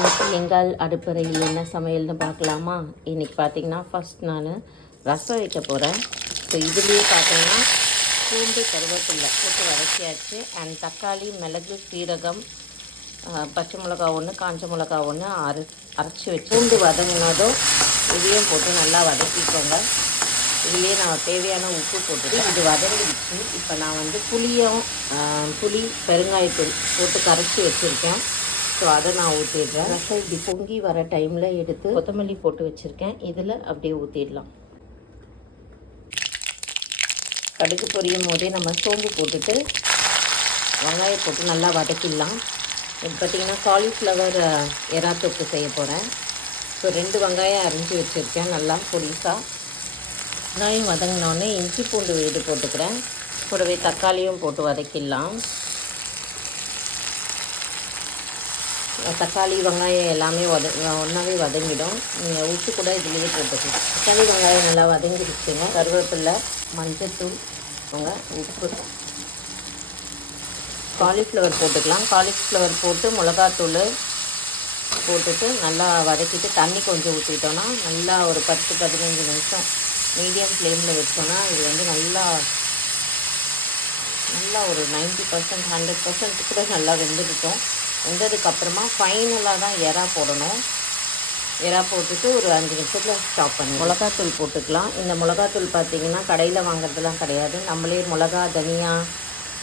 இன்றைக்கி எங்கள் அடுப்பறையில் என்ன சமையல்னு பார்க்கலாமா? இன்றைக்கி பார்த்திங்கன்னா ஃபஸ்ட் நான் ரசம் வைக்க போகிறேன். ஸோ இதுலேயே பார்த்தீங்கன்னா பூண்டு கருவேப்பில்லை போட்டு வதக்கியாச்சு. அண்ட் தக்காளி, மிளகு, சீரகம், பச்சை மிளகா ஒன்று, காஞ்ச மிளகா ஒன்று அரைச்சி வச்சு பூண்டு வதங்கினதும் இதையும் போட்டு நல்லா வதக்கிக்கோங்க. இதுலேயே நான் தேவையான உப்பு போட்டுட்டு இது வதங்கிடுச்சு. இப்போ நான் வந்து புளி பெருங்காயத்தூள் போட்டு கரைச்சி வச்சுருக்கேன். ஸோ அதை நான் ஊற்றிடுறேன். ரசம் இப்படி பொங்கி வர டைமில் எடுத்து கொத்தமல்லி போட்டு வச்சுருக்கேன். இதில் அப்படியே ஊற்றிடலாம். கடுகு பொரியும் போதே நம்ம சோம்பு போட்டுட்டு வெங்காயம் போட்டு நல்லா வதக்கிடலாம். இது பார்த்திங்கன்னா காலிஃப்ளவர் எறா தொக்கு செய்ய போகிறேன். ஸோ 2 வெங்காயம் அரிஞ்சு வச்சுருக்கேன் நல்லா பொடிசாக. வெங்காயம் வதங்கினோடனே இஞ்சி பூண்டு விழுது போட்டுக்கிறேன். கூடவே தக்காளியும் போட்டு வதக்கிடலாம். தக்காளி வெங்காயம் எல்லாமே ஒன்றாவே வதங்கிடும். நீங்கள் உப்பு கூட இதுலேயே போட்டுக்கலாம். தக்காளி வெங்காயம் நல்லா வதங்கிடுச்சுங்க. கருவேப்பில்லை, மஞ்சத்தூள், உப்பு, காலிஃப்ளவர் போட்டுக்கலாம். காலிஃப்ளவர் போட்டு மிளகாத்தூள் போட்டுட்டு நல்லா வதக்கிட்டு தண்ணி கொஞ்சம் ஊற்றிட்டோன்னா நல்லா ஒரு 10-15 நிமிஷம் மீடியம் ஃப்ளேமில் வச்சோன்னா இது வந்து நல்லா ஒரு 90% 100% கூட நல்லா வெந்துருக்கும். வெந்ததுக்கப்புறமா ஃபைனலாக தான் எறா போடணும். எறா போட்டுட்டு ஒரு 5 நிமிஷத்தில் ஸ்டாப் பண்ணி மிளகாத்தூள் போட்டுக்கலாம். இந்த மிளகாத்தூள் பார்த்திங்கன்னா கடையில் வாங்குறதுலாம் கிடையாது. நம்மளே மிளகா, தனியா,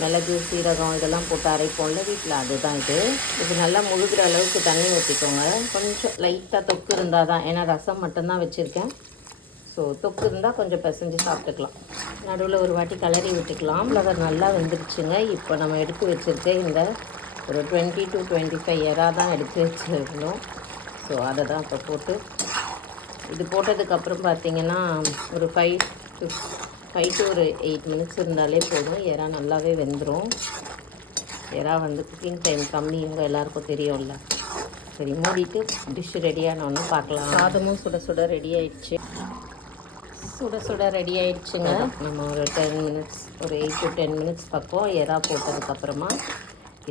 மிளகு, சீரகம் இதெல்லாம் போட்டு அரைப்போம்ல வீட்டில், அதுதான் இது நல்லா முழுகிற அளவுக்கு தண்ணி ஊற்றிக்கோங்க. கொஞ்சம் லைட்டாக தொக்கு இருந்தால் தான், ஏன்னா ரசம் மட்டும்தான் வச்சுருக்கேன். ஸோ தொக்கு இருந்தால் கொஞ்சம் பிசைஞ்சு சாப்பிட்டுக்கலாம். நடுவில் ஒரு வாட்டி கிளறி விட்டுக்கலாம். ஃப்ளவர் நல்லா வெந்துருச்சுங்க. இப்போ நம்ம எடுத்து வச்சுருக்க இந்த ஒரு 20 to 25 எறா தான் எடுத்து வச்சுருந்தோம். ஸோ அதை தான் இப்போ போட்டு இது போட்டதுக்கப்புறம் பார்த்திங்கன்னா ஒரு 5 to 8 மினிட்ஸ் இருந்தாலே போதும். எறா நல்லாவே வெந்துடும். எறா வந்து குக்கிங் டைம் கம்மி, இவங்க எல்லாருக்கும் தெரியும்ல. சரி, மூடிட்டு டிஷ் ரெடியானோன்னு பார்க்கலாம். சாதமும் சுட சுட ரெடி ஆயிடுச்சு. ரெடி ஆயிடுச்சுங்க. நம்ம ஒரு 10 மினிட்ஸ், ஒரு 8 to 10 மினிட்ஸ் பக்கம் எறா போட்டதுக்கப்புறமா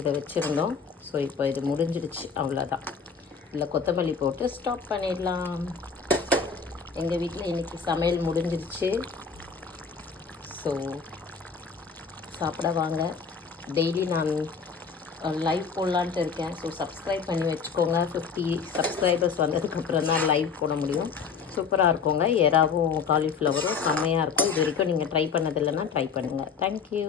இதை வச்சுருந்தோம். ஸோ இப்போ இது முடிஞ்சிடுச்சு, அவ்வளோதான். இல்லை கொத்தமல்லி போட்டு ஸ்டாப் பண்ணிடலாம். எங்கள் வீட்டில் இன்றைக்கி சமையல் முடிஞ்சிடுச்சு. ஸோ சாப்பிட வாங்க. டெய்லி நான் லைவ் போடலான்ட்டு இருக்கேன். ஸோ சப்ஸ்கிரைப் பண்ணி வச்சுக்கோங்க. 50 சப்ஸ்கிரைபர்ஸ் வந்ததுக்கப்புறம் தான் லைவ் போட முடியும். சூப்பராக இருக்குங்க. எறாவும் காலிஃப்ளவரும் செம்மையாக இருக்கும். இது வரைக்கும் நீங்கள் ட்ரை பண்ணதில்லைன்னா ட்ரை பண்ணுங்கள். தேங்க்யூ.